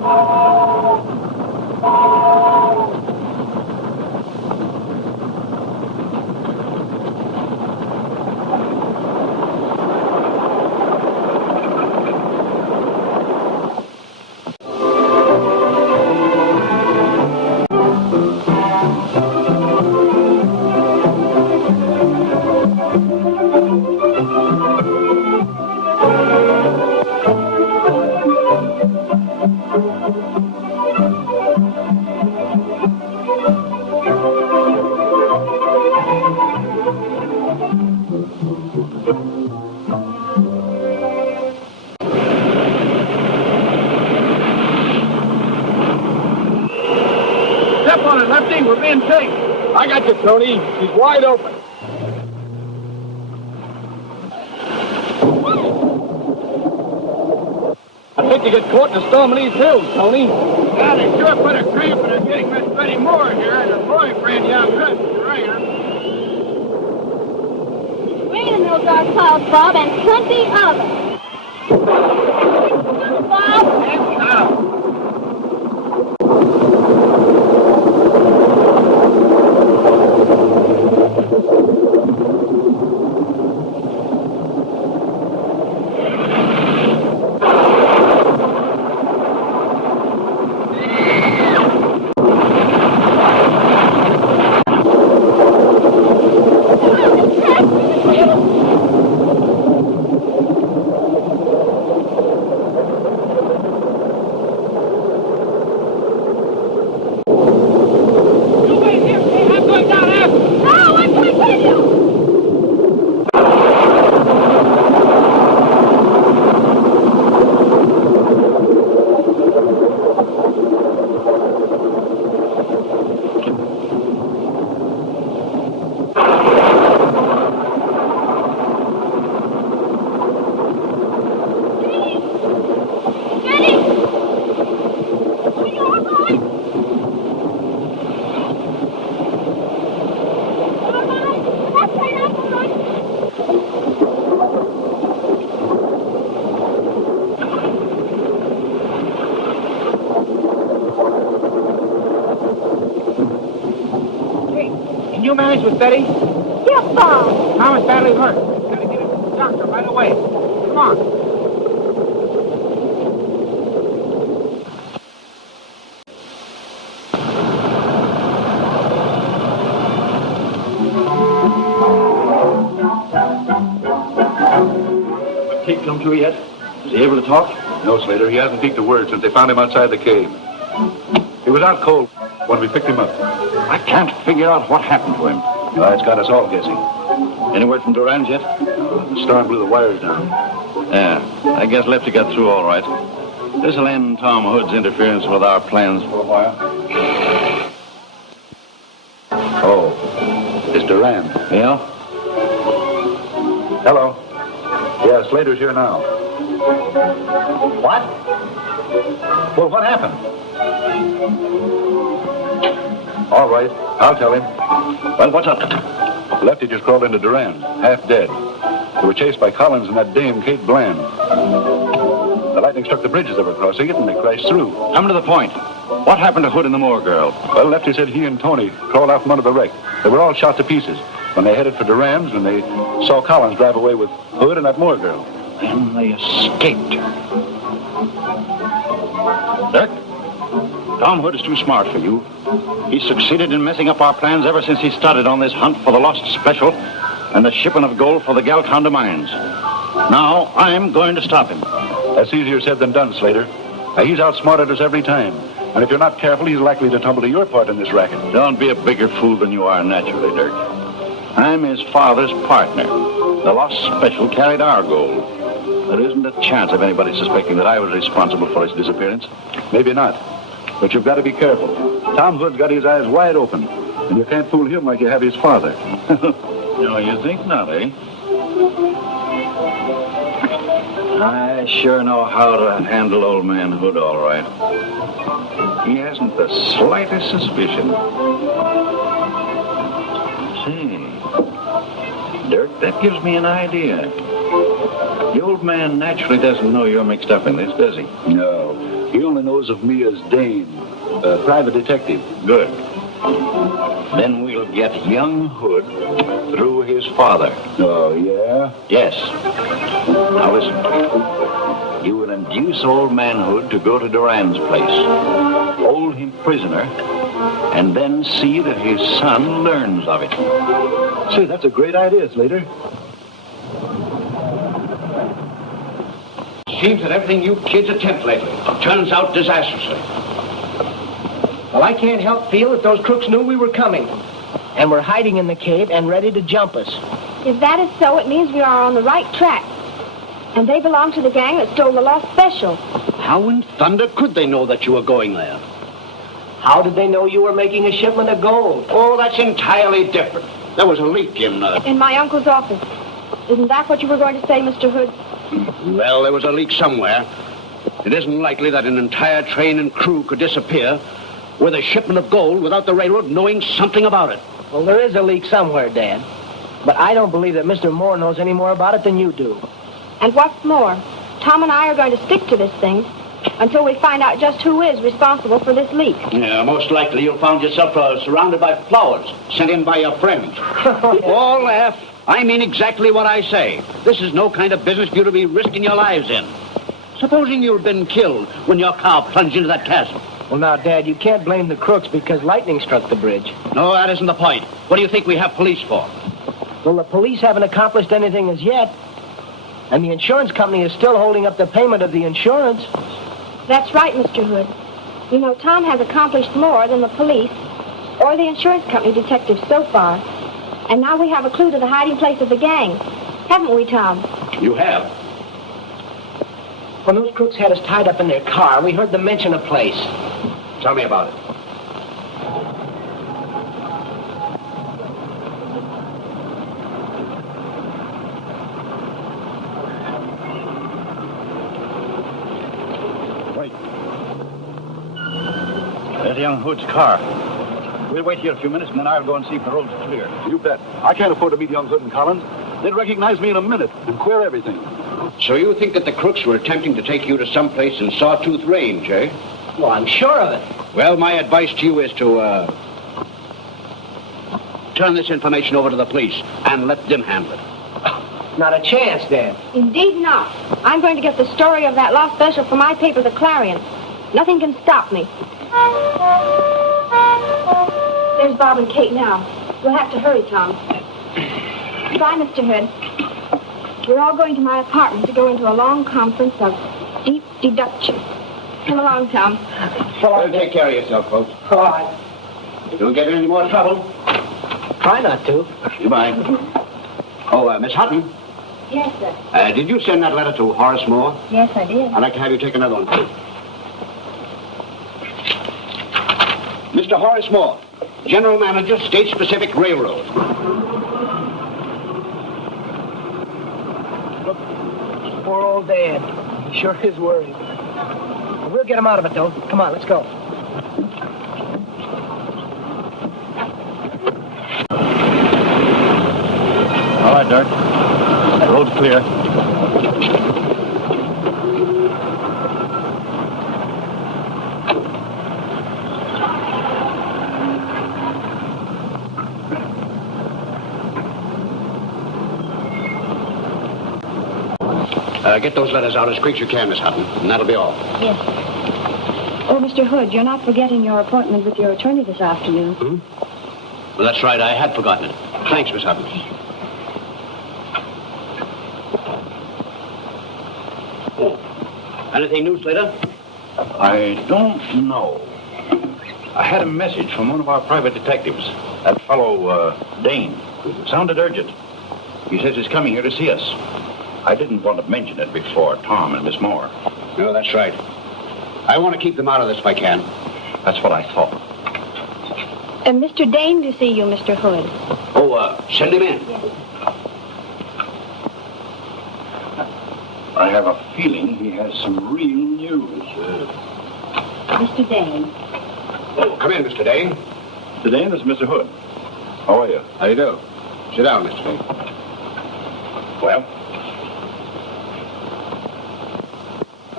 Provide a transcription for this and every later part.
We're being chased. I got you, Tony. He's wide open. I think you get caught in a storm of these hills, Tony. Yeah, they sure put a cramp in getting Miss Betty Moore here and her boyfriend, young Chris, Rainer. Rain in those dark clouds, Bob, and plenty of it. Bob! And now. Can you manage with Betty? Yes, Bob. Tom is badly hurt. Gotta get him to the doctor right away. Come on. Pete come through yet? Is he able to talk? No, Slater. He hasn't peeked a word since they found him outside the cave. He was out cold when we picked him up. I can't figure out what happened to him. Well, it's got us all guessing. Any word from Duran's yet? The storm blew the wires down. Yeah, I guess Lefty got through all right. This'll end Tom Hood's interference with our plans for a while. Oh, it's Duran. Yeah? Hello. Yeah, Slater's here now. What? Well, what happened? All right, I'll tell him. Well, what's up? Lefty just crawled into Duran, half dead. They were chased by Collins and that dame, Kate Bland. The lightning struck the bridges that were crossing it, and they crashed through. Come to the point. What happened to Hood and the Moore girl? Well, Lefty said he and Tony crawled out from under the wreck. They were all shot to pieces when they headed for Duran's, and they saw Collins drive away with Hood and that Moore girl. Then they escaped. Dirk, Tom Hood is too smart for you. He's succeeded in messing up our plans ever since he started on this hunt for the lost special and the shipping of gold for the Galconda mines. Now, I'm going to stop him. That's easier said than done, Slater. He's outsmarted us every time. And if you're not careful, he's likely to tumble to your part in this racket. Don't be a bigger fool than you are naturally, Dirk. I'm his father's partner. The lost special carried our gold. There isn't a chance of anybody suspecting that I was responsible for his disappearance. Maybe not. But you've got to be careful. Tom Hood's got his eyes wide open, and you can't fool him like you have his father. No, you think not, eh? I sure know how to handle old man Hood, all right. He hasn't the slightest suspicion. See, Dirk, that gives me an idea. The old man naturally doesn't know you're mixed up in this, does he? No. He only knows of me as Dane, a private detective. Good. Then we'll get young Hood through his father. Oh, yeah? Yes. Now listen. You will induce old man Hood to go to Duran's place, hold him prisoner, and then see that his son learns of it. Say, that's a great idea, Slater. Seems that everything you kids attempt lately turns out disastrously. Well, I can't help feel that those crooks knew we were coming. And were hiding in the cave and ready to jump us. If that is so, it means we are on the right track. And they belong to the gang that stole the lost special. How in thunder could they know that you were going there? How did they know you were making a shipment of gold? Oh, that's entirely different. There was a leak in my uncle's office. Isn't that what you were going to say, Mr. Hood? Well, there was a leak somewhere. It isn't likely that an entire train and crew could disappear with a shipment of gold without the railroad knowing something about it. Well, there is a leak somewhere, Dad. But I don't believe that Mr. Moore knows any more about it than you do. And what's more, Tom and I are going to stick to this thing until we find out just who is responsible for this leak. Yeah, most likely you'll find yourself surrounded by flowers sent in by your friends. All laugh. I mean exactly what I say. This is no kind of business for you to be risking your lives in. Supposing you'd been killed when your car plunged into that chasm. Well, now, Dad, you can't blame the crooks because lightning struck the bridge. No, that isn't the point. What do you think we have police for? Well, the police haven't accomplished anything as yet. And the insurance company is still holding up the payment of the insurance. That's right, Mr. Hood. You know, Tom has accomplished more than the police or the insurance company detectives so far. And now we have a clue to the hiding place of the gang. Haven't we, Tom? You have. When those crooks had us tied up in their car, we heard them mention a place. Tell me about it. Wait. There's young Hood's car. We'll wait here a few minutes, and then I'll go and see if the road's clear. You bet. I can't afford to meet young Hood and Collins. They'd recognize me in a minute and queer everything. So you think that the crooks were attempting to take you to someplace in Sawtooth Range, eh? Well, I'm sure of it. Well, my advice to you is to, turn this information over to the police and let them handle it. Not a chance, Dad. Indeed not. I'm going to get the story of that lost special for my paper, The Clarion. Nothing can stop me. There's Bob and Kate now. We'll have to hurry, Tom. Goodbye, Mr. Hood. We're all going to my apartment to go into a long conference of deep deduction. Come along, Tom. Well, take care of yourself, folks. All right. Don't get in any more trouble. Try not to. Goodbye. Oh, Miss Hutton, Yes, sir. did you send that letter to Horace Moore? Yes, I did. I'd like to have you take another one, please. Mr. Horace Moore, General Manager, States Pacific Railroad. Poor old Dad. He sure is worried. We'll get him out of it, though. Come on, let's go. All right, Dirk. The road's clear. Get those letters out as quick as you can, Miss Hutton, and that'll be all. Yes. Oh, Mr. Hood, you're not forgetting your appointment with your attorney this afternoon. Well, that's right. I had forgotten it. Thanks, Miss Hutton. Anything new, Slater? I don't know. I had a message from one of our private detectives, that fellow, Dane. It sounded urgent. He says he's coming here to see us. I didn't want to mention it before Tom and Miss Moore. No, that's right. I want to keep them out of this if I can. That's what I thought. Mr. Dane to see you, Mr. Hood. Oh, send him in. Yes. I have a feeling he has some real news. Mr. Dane. Oh, come in, Mr. Dane. Mr. Dane, this is Mr. Hood. How are you? How do you do? Sit down, Mr. Dane. Well?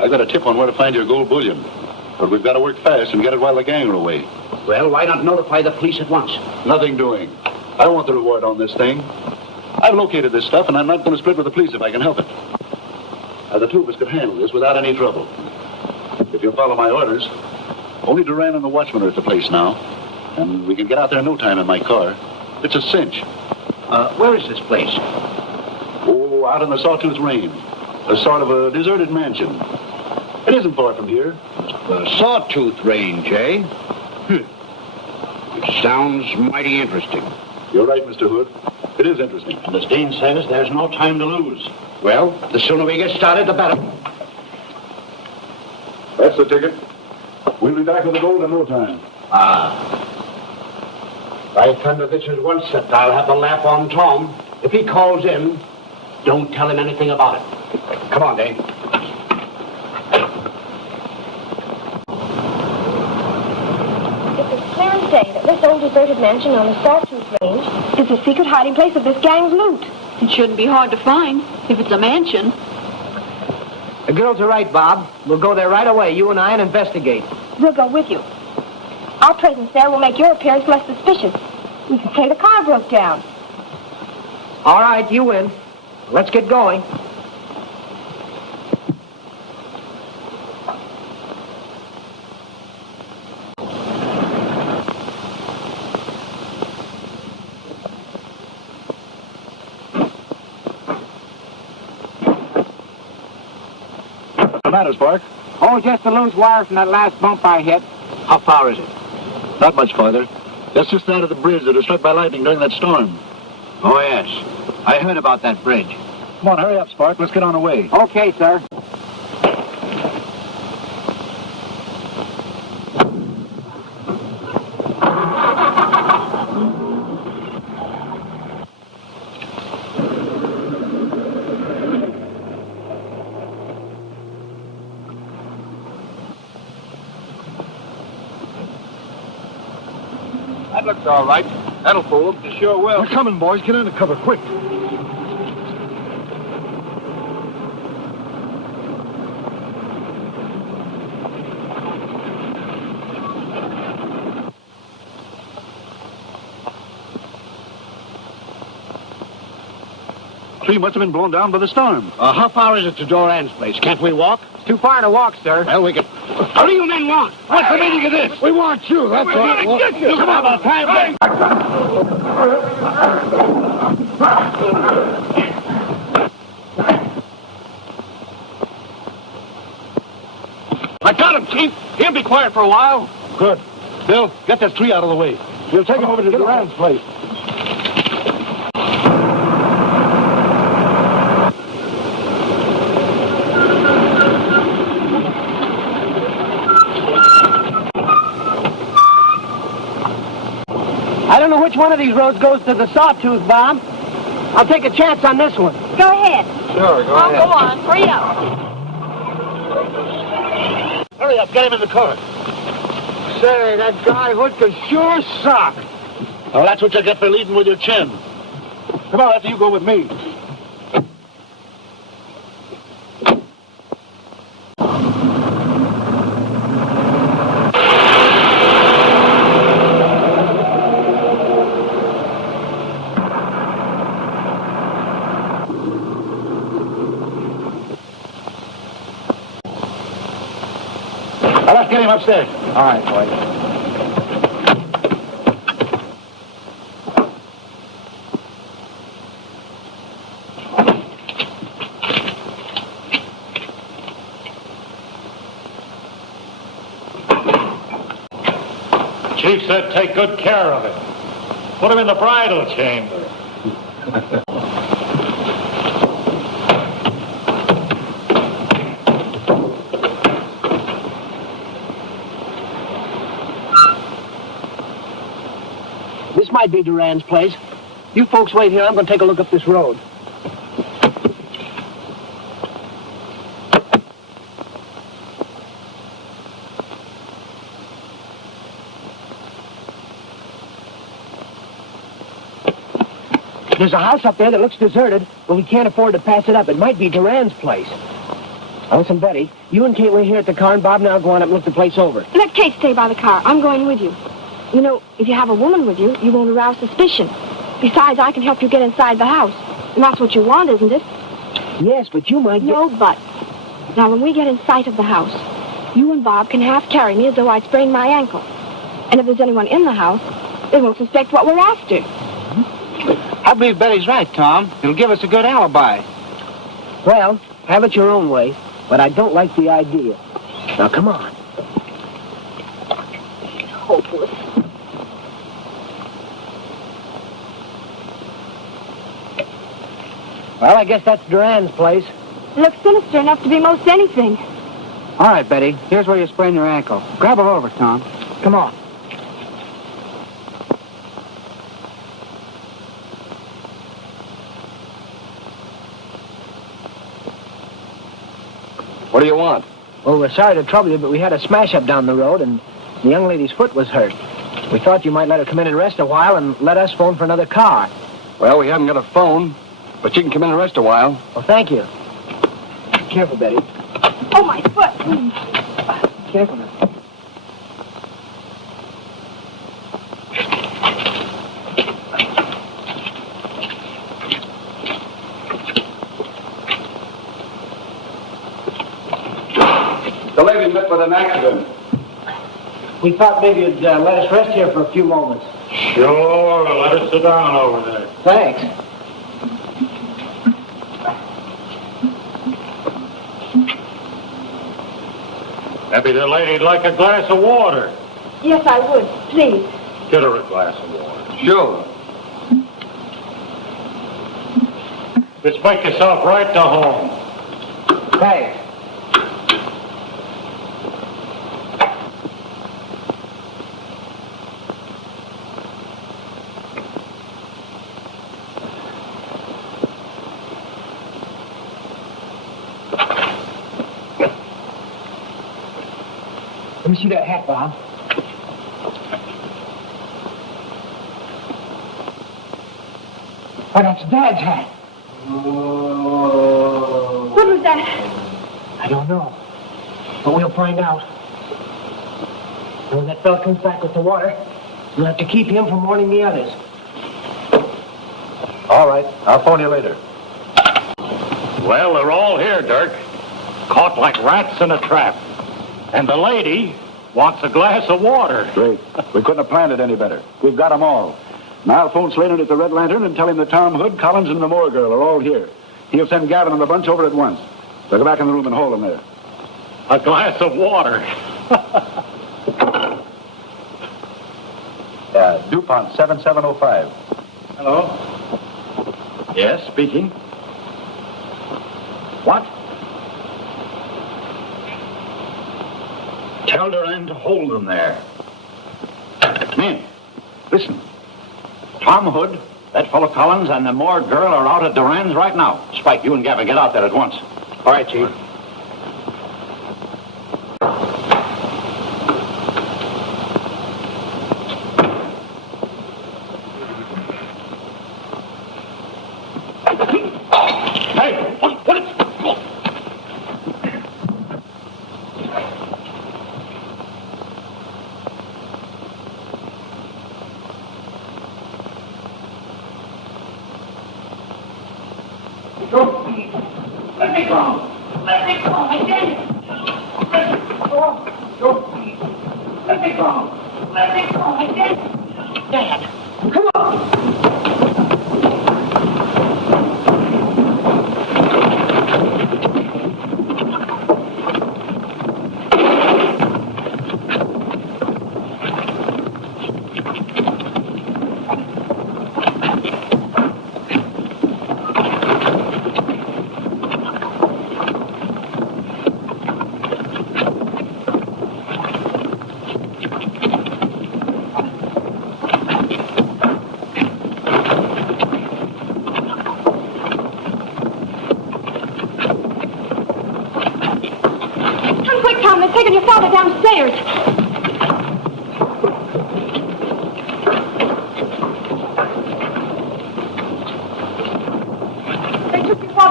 I got a tip on where to find your gold bullion. But we've got to work fast and get it while the gang are away. Well, why not notify the police at once? Nothing doing. I want the reward on this thing. I've located this stuff, and I'm not going to split with the police if I can help it. The two of us could handle this without any trouble. If you'll follow my orders, only Duran and the watchman are at the place now. And we can get out there in no time in my car. It's a cinch. Where is this place? Oh, out in the Sawtooth Range. A sort of a deserted mansion. It isn't far from here. The Sawtooth Range, eh? It sounds mighty interesting. You're right, Mr. Hood. It is interesting. And as Dean says, there's no time to lose. Well, the sooner we get started, the better. That's the ticket. We'll be back with the gold in no time. By thunder, this is one set I'll have the laugh on Tom. If he calls in, don't tell him anything about it. Come on, Dane. It's clear as day that this old deserted mansion on the Sawtooth Range is the secret hiding place of this gang's loot. It shouldn't be hard to find if it's a mansion. The girls are right, Bob. We'll go there right away, you and I, and investigate. We'll go with you. Our presence there will make your appearance less suspicious. We can say the car broke down. All right, you win. Let's get going. What's the matter, Spark? Oh, just a loose wire from that last bump I hit. How far is it? Not much farther. That's just out of the bridge that was struck by lightning during that storm. Oh, yes. I heard about that bridge. Come on, hurry up, Spark. Let's get on our way. Okay, sir. That looks all right. That'll fool them. Sure will. We're coming, boys. Get under cover, quick. Tree must have been blown down by the storm. How far is it to Doran's place? Can't we walk? It's too far to walk, sir. Well, we can... What do you men want? What's the meaning of this? We want you, that's We're all. gonna get you! Come on, time. I got him, Chief. He'll be quiet for a while. Good. Bill, get that tree out of the way. We'll take him over to Duran's place. I don't know which one of these roads goes to the Sawtooth, Bob. I'll take a chance on this one. Go ahead. Sure, go ahead. Go on, hurry up. Hurry up, get him in the car. Say, that guy Hood could sure suck. Well, that's what you get for leading with your chin. Come on, after you go with me. Now, let's get him upstairs. All right, boys. Chief said take good care of it. Put him in the bridal chamber. This might be Duran's place. You folks wait here. I'm going to take a look up this road. There's a house up there that looks deserted, but we can't afford to pass it up. It might be Duran's place. Listen, Betty, you and Kate wait here at the car, and Bob and I'll go on up and look the place over. Let Kate stay by the car. I'm going with you. You know, if you have a woman with you, you won't arouse suspicion. Besides, I can help you get inside the house. And that's what you want, isn't it? Yes, but you might get... No, but. Now, when we get in sight of the house, you and Bob can half carry me as though I'd sprained my ankle. And if there's anyone in the house, they won't suspect what we're after. I believe Betty's right, Tom. It'll give us a good alibi. Well, have it your own way, but I don't like the idea. Now, come on. Hopeless. Well, I guess that's Duran's place. Looks sinister enough to be most anything. All right, Betty. Here's where you sprained your ankle. Grab her over, Tom. Come on. What do you want? Well, we're sorry to trouble you, but we had a smash-up down the road, and the young lady's foot was hurt. We thought you might let her come in and rest a while and let us phone for another car. Well, we haven't got a phone, but you can come in and rest a while. Well, thank you. Careful, Betty. Oh, my foot. Careful now. The lady met with an accident. We thought maybe you'd let us rest here for a few moments. Sure, let us sit down over there. Thanks. Maybe the lady'd like a glass of water. Yes, I would. Please. Get her a glass of water. Sure. Just make yourself right to home. Thanks. Let me see that hat, Bob. Oh, that's Dad's hat. What was that? I don't know, but we'll find out. And when that fella comes back with the water, we'll have to keep him from warning the others. All right. I'll phone you later. Well, they're all here, Dirk. Caught like rats in a trap. And the lady wants a glass of water. Great. We couldn't have planned it any better. We've got them all. Now I'll phone Slater at the Red Lantern and tell him that Tom Hood, Collins, and the Moore girl are all here. He'll send Gavin and the bunch over at once. They'll go back in the room and hold them there. A glass of water. DuPont 7705. Hello? Yes, speaking. What? Tell Duran to hold them there. Men, listen. Tom Hood, that fellow Collins, and the Moore girl are out at Duran's right now. Spike, you and Gavin, get out there at once. All right, Chief. Hey, what is... Let me go. Let me go. I did it. Let me go. Let me go. Let me go. I did it. Dad, come on. They're taking your father downstairs. They took your father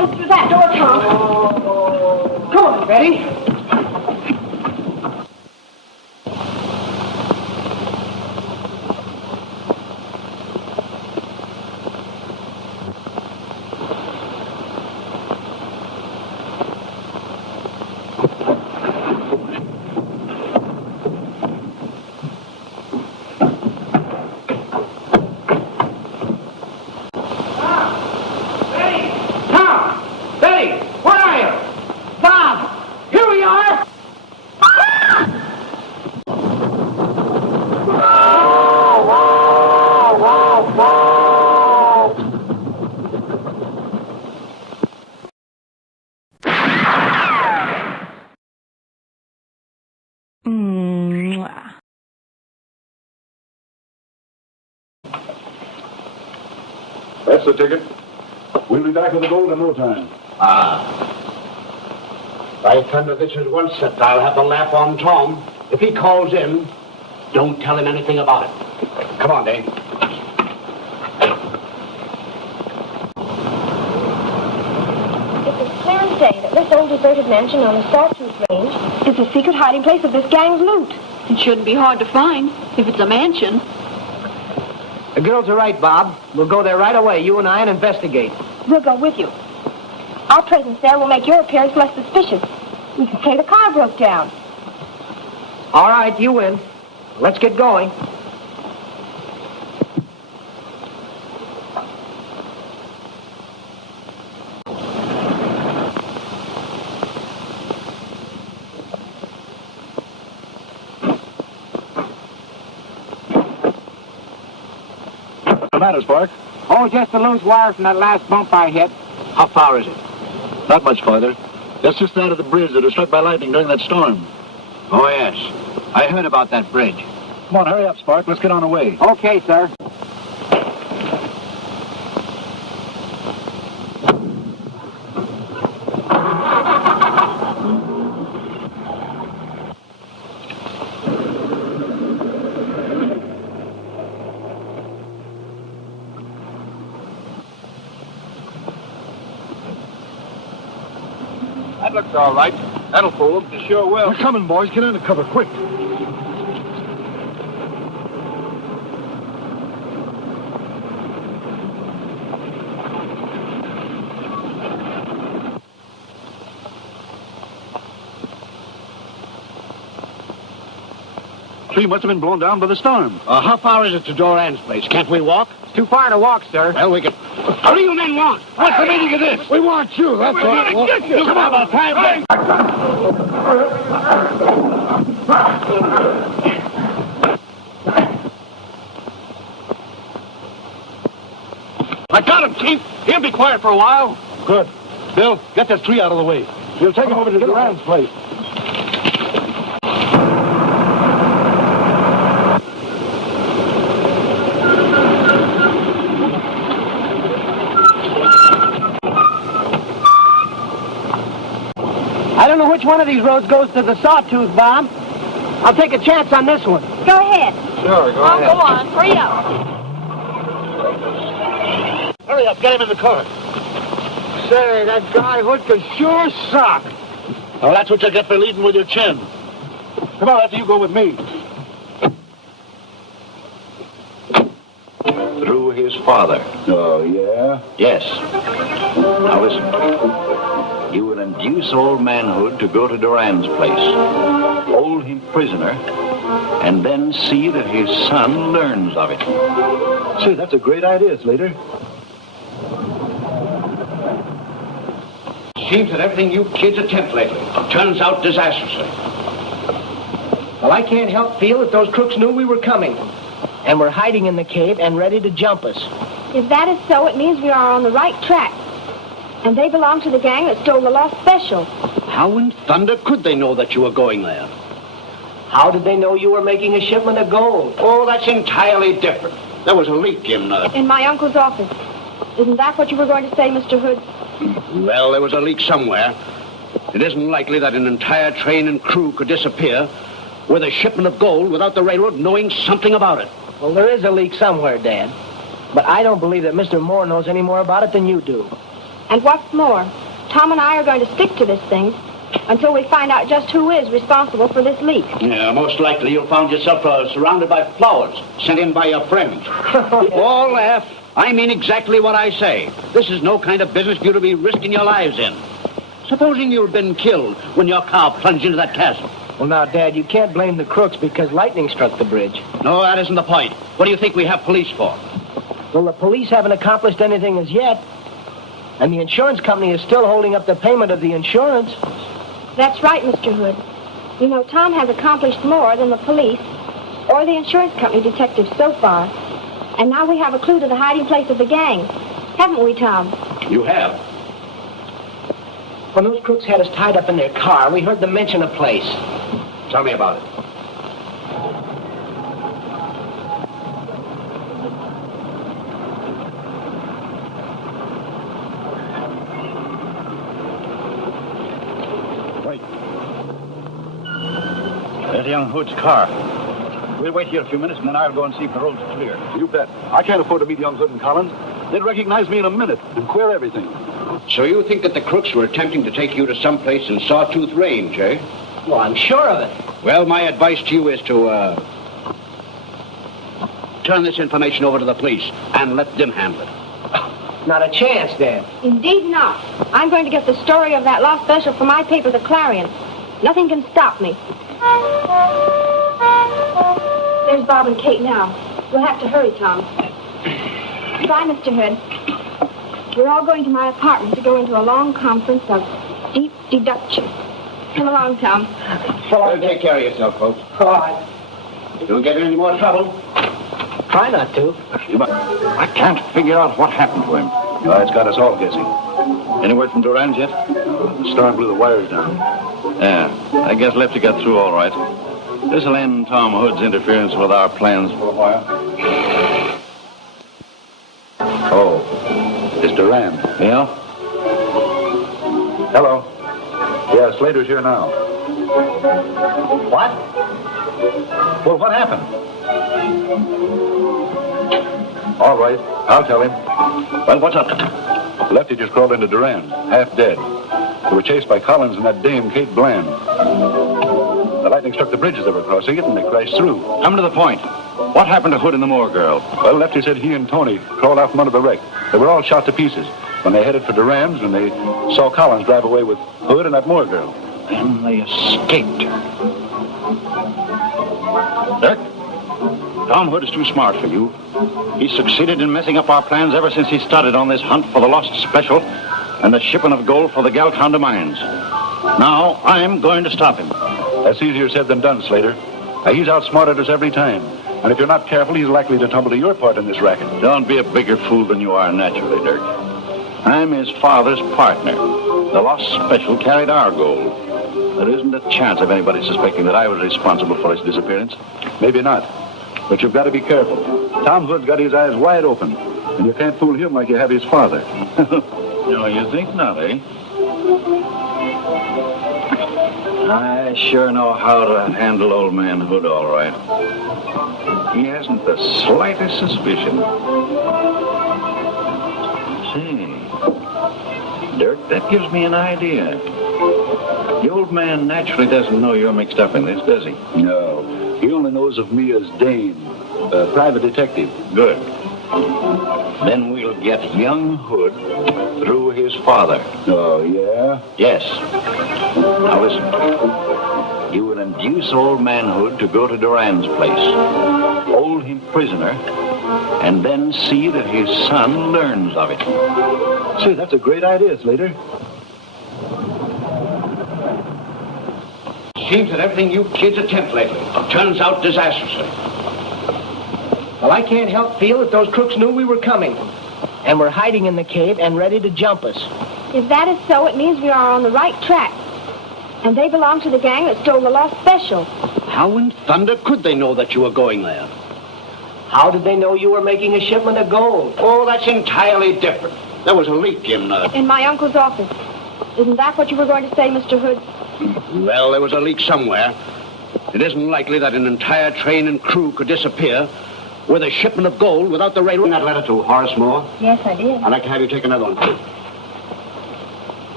goes through that door, Tom. Come on, Betty. That's the ticket. We'll be back with the gold in no time. If I thunder this is once that I'll have the laugh on Tom. If he calls in, don't tell him anything about it. Come on, Dane. It's as clear as day that this old deserted mansion on the Sawtooth Range is the secret hiding place of this gang's loot. It shouldn't be hard to find if it's a mansion. The girls are right, Bob. We'll go there right away, you and I, and investigate. We'll go with you. Our presence there will make your appearance less suspicious. We can say the car broke down. All right, you win. Let's get going. What's the matter, Spark? Oh, just a loose wire from that last bump I hit. How far is it? Not much farther. That's just out of the bridge that was struck by lightning during that storm. Oh, yes. I heard about that bridge. Come on, hurry up, Spark. Let's get on our way. Okay, sir. That looks all right. That'll fool them. Sure will. We're coming, boys. Get under cover, quick. Tree must have been blown down by the storm. How far is it to Doran's place? Can't we walk? It's too far to walk, sir. Well, we can... What do you men want? What's the meaning of this? We want you, that's all. We're gonna get you! Come on, time. I got him, Chief. He'll be quiet for a while. Good. Bill, get that tree out of the way. We'll take him over to Duran's place. I don't know which one of these roads goes to the Sawtooth, Bob. I'll take a chance on this one. Go ahead. Sure, go ahead. Go on, hurry up. Hurry up, get him in the car. Say, that guy Hood could sure suck. Well, that's what you get for leading with your chin. Come on, after you go with me. Through his father. Oh, yeah? Yes. Now listen. You will induce old manhood to go to Duran's place, hold him prisoner, and then see that his son learns of it. Say, that's a great idea, Slater. Seems that everything you kids attempt lately turns out disastrously. Well, I can't help feel that those crooks knew we were coming. And were hiding in the cave and ready to jump us. If that is so, it means we are on the right track. And they belong to the gang that stole the Lost Special. How in thunder could they know that you were going there? How did they know you were making a shipment of gold? Oh, that's entirely different. There was a leak in my uncle's office. Isn't that what you were going to say, Mr. Hood? Well, there was a leak somewhere. It isn't likely that an entire train and crew could disappear with a shipment of gold without the railroad knowing something about it. Well, there is a leak somewhere, Dad. But I don't believe that Mr. Moore knows any more about it than you do. And what's more, Tom and I are going to stick to this thing until we find out just who is responsible for this leak. Yeah, most likely you'll find yourself surrounded by flowers sent in by your friends. All laugh. I mean exactly what I say. This is no kind of business for you to be risking your lives in. Supposing you'd been killed when your car plunged into that chasm. Well, now, Dad, you can't blame the crooks because lightning struck the bridge. No, that isn't the point. What do you think we have police for? Well, the police haven't accomplished anything as yet. And the insurance company is still holding up the payment of the insurance. That's right, Mr. Hood. You know, Tom has accomplished more than the police or the insurance company detectives so far. And now we have a clue to the hiding place of the gang. Haven't we, Tom? You have. When those crooks had us tied up in their car, we heard them mention a place. Tell me about it. Wait. There's young Hood's car. We'll wait here a few minutes, and then I'll go and see if the road's clear. You bet. I can't afford to meet young Hood and Collins. They'd recognize me in a minute and queer everything. So you think that the crooks were attempting to take you to someplace in Sawtooth Range, eh? Well, I'm sure of it. Well, my advice to you is to, turn this information over to the police and let them handle it. Not a chance, Dad. Indeed not. I'm going to get the story of that lost special for my paper, The Clarion. Nothing can stop me. There's Bob and Kate now. We'll have to hurry, Tom. Goodbye, Mr. Hood. We're all going to my apartment to go into a long conference of deep deduction. Come along, Tom. Well, take care of yourself, folks. All right. Don't get in any more trouble. Try not to. I can't figure out what happened to him. Well, it's got us all guessing. Any word from Duran's yet? The storm blew the wires down. Yeah, I guess Lefty got through all right. This'll end Tom Hood's interference with our plans for a while. Oh, it's Duran. Yeah? Hello. Yeah, Slater's here now. What? Well, what happened? All right, I'll tell him. Well, what's up? Lefty just crawled into Duran, half dead. They were chased by Collins and that dame, Kate Bland. The lightning struck the bridges they were crossing it, and they crashed through. Come to the point. What happened to Hood and the Moore girl? Well, Lefty said he and Tony crawled out from under the wreck. They were all shot to pieces when they headed for Duran's, and they saw Collins drive away with Hood and that Moore girl. And they escaped. Dirk, Tom Hood is too smart for you. He's succeeded in messing up our plans ever since he started on this hunt for the lost special and the shipping of gold for the Golconda mines. Now, I'm going to stop him. That's easier said than done, Slater. He's outsmarted us every time. And if you're not careful, he's likely to tumble to your part in this racket. Don't be a bigger fool than you are naturally, Dirk. I'm his father's partner. The lost special carried our gold. There isn't a chance of anybody suspecting that I was responsible for his disappearance. Maybe not. But you've got to be careful. Tom Hood's got his eyes wide open. And you can't fool him like you have his father. No, you think not, eh? I sure know how to handle old man Hood, all right. He hasn't the slightest suspicion. Say, Dirk, that gives me an idea. The old man naturally doesn't know you're mixed up in this, does he? No. He only knows of me as Dane, a private detective. Good. Then we'll get young Hood through his father. Oh, yeah? Yes. Now listen. You will induce old man Hood to go to Duran's place, hold him prisoner, and then see that his son learns of it. Say, that's a great idea, Slater. Seems that everything you kids attempt lately turns out disastrously. Well, I can't help feel that those crooks knew we were coming. And were hiding in the cave and ready to jump us. If that is so, it means we are on the right track. And they belong to the gang that stole the lost special. How in thunder could they know that you were going there? How did they know you were making a shipment of gold? Oh, that's entirely different. There was a leak in my uncle's office. Isn't that what you were going to say, Mr. Hood? Well, there was a leak somewhere. It isn't likely that an entire train and crew could disappear with a shipment of gold without the railroad. That letter to Horace Moore? Yes, I did. I'd like to have you take another one, please.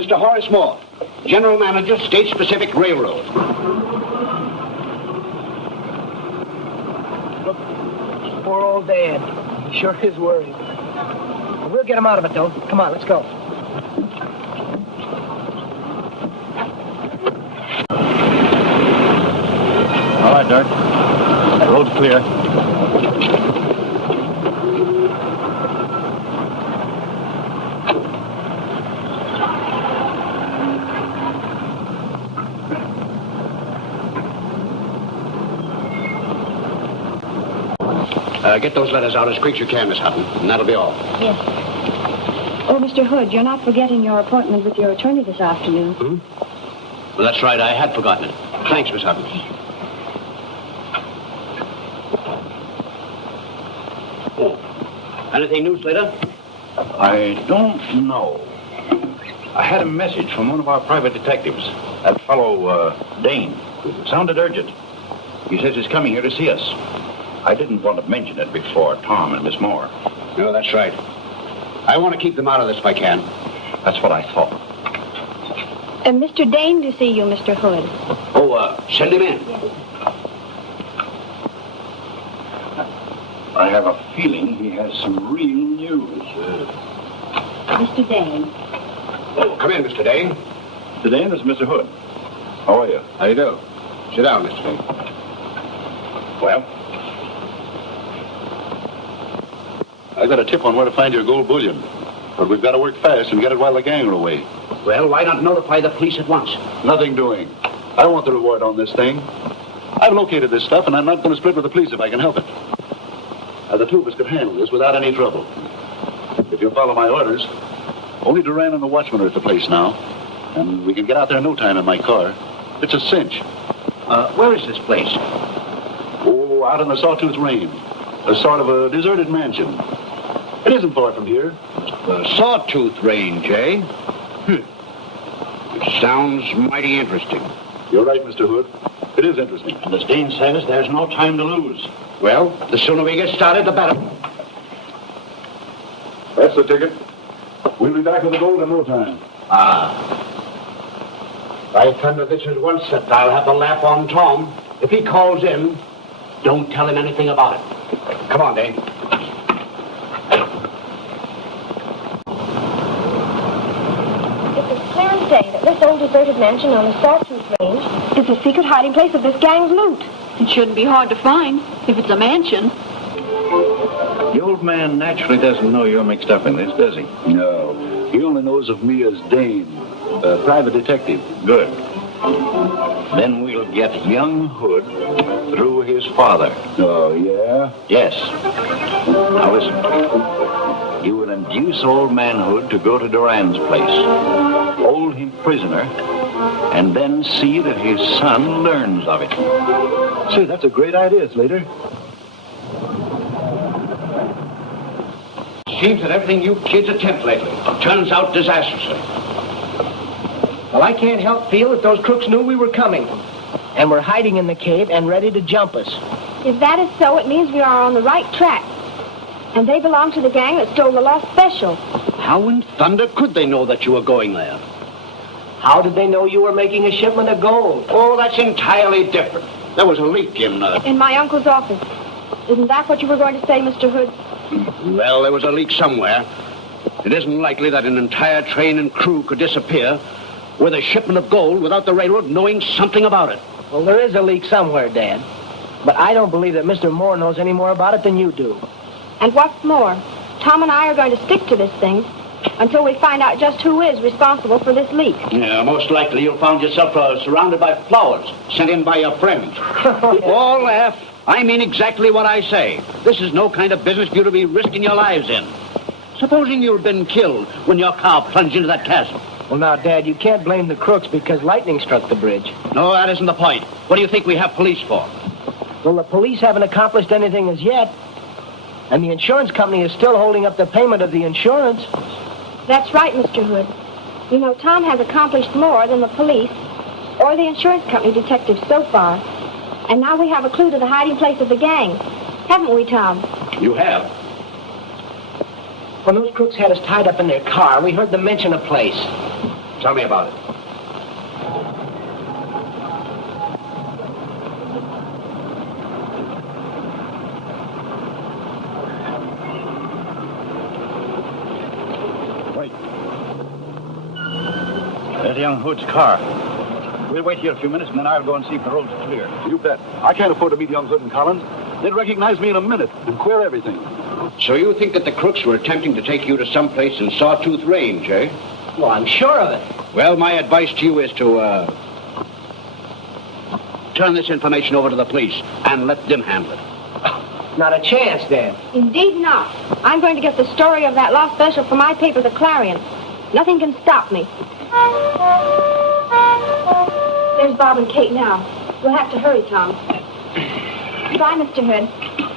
Mr. Horace Moore, General Manager, States Pacific Railroad. Look, poor old Dad. He sure is worried. We'll get him out of it, though. Come on, let's go. All right, Dirk. The road's clear. Get those letters out as quick as you can, Miss Hutton, and that'll be all. Yes. Oh, Mr. Hood, you're not forgetting your appointment with your attorney this afternoon. Hmm? Well, that's right. I had forgotten it. Thanks, Miss Hutton. Oh. Anything new, Slater? I don't know. I had a message from one of our private detectives. That fellow, Dane. It sounded urgent. He says he's coming here to see us. I didn't want to mention it before Tom and Miss Moore. No, that's right. I want to keep them out of this if I can. That's what I thought. Mr. Dane to see you, Mr. Hood. Oh, send him in. Yes. I have a feeling he has some real news. Mr. Dane. Oh, come in, Mr. Dane. Mr. Dane, this is Mr. Hood. How are you? How do you do? Sit down, Mr. Dane. Well? I got a tip on where to find your gold bullion. But we've got to work fast and get it while the gang are away. Well, why not notify the police at once? Nothing doing. I want the reward on this thing. I've located this stuff, and I'm not going to split with the police if I can help it. The two of us could handle this without any trouble. If you'll follow my orders, only Duran and the watchman are at the place now. And we can get out there in no time in my car. It's a cinch. Where is this place? Oh, out in the Sawtooth Range. A sort of a deserted mansion. It isn't far from here. The Sawtooth Range, eh? It sounds mighty interesting. You're right, Mr. Hood. It is interesting. And as Dane says, there's no time to lose. Well, the sooner we get started, the better. That's the ticket. We'll be back with the gold in no time. By thunder, this is one set I'll have to laugh on Tom. If he calls in, don't tell him anything about it. Come on, Dane. It's as clear as day that this old deserted mansion on the Sawtooth Range is the secret hiding place of this gang's loot. It shouldn't be hard to find if it's a mansion. The old man naturally doesn't know you're mixed up in this, does he? No. He only knows of me as Dane, a private detective. Good. Then we'll get young Hood through his father. Oh, yeah? Yes. Now listen. You will induce old man Hood to go to Duran's place, hold him prisoner, and then see that his son learns of it. Say, that's a great idea, Slater. Seems that everything you kids attempt lately turns out disastrously. Well, I can't help feel that those crooks knew we were coming. And were hiding in the cave and ready to jump us. If that is so, it means we are on the right track. And they belong to the gang that stole the lost special. How in thunder could they know that you were going there? How did they know you were making a shipment of gold? Oh, that's entirely different. There was a leak in my uncle's office. Isn't that what you were going to say, Mr. Hood? Well, there was a leak somewhere. It isn't likely that an entire train and crew could disappear with a shipment of gold without the railroad knowing something about it. Well, there is a leak somewhere, Dad. But I don't believe that Mr. Moore knows any more about it than you do. And what's more, Tom and I are going to stick to this thing until we find out just who is responsible for this leak. Yeah, most likely you'll find yourself surrounded by flowers sent in by your friends. All laugh. I mean exactly what I say. This is no kind of business you to be risking your lives in. Supposing you'd been killed when your car plunged into that chasm. Well, now, Dad, you can't blame the crooks because lightning struck the bridge. No, that isn't the point. What do you think we have police for? Well, the police haven't accomplished anything as yet. And the insurance company is still holding up the payment of the insurance. That's right, Mr. Hood. You know, Tom has accomplished more than the police or the insurance company detectives so far. And now we have a clue to the hiding place of the gang. Haven't we, Tom? You have. When those crooks had us tied up in their car, we heard them mention a place. Tell me about it. Wait. There's young Hood's car. We'll wait here a few minutes, and then I'll go and see if the road's clear. You bet. I can't afford to meet young Hood and Collins. They'd recognize me in a minute and queer everything. So you think that the crooks were attempting to take you to someplace in Sawtooth Range, eh? Well, I'm sure of it. Well, my advice to you is to, turn this information over to the police and let them handle it. Not a chance, Dad. Indeed not. I'm going to get the story of that lost special for my paper, The Clarion. Nothing can stop me. There's Bob and Kate now. We'll have to hurry, Tom. Bye, Mr. Hood.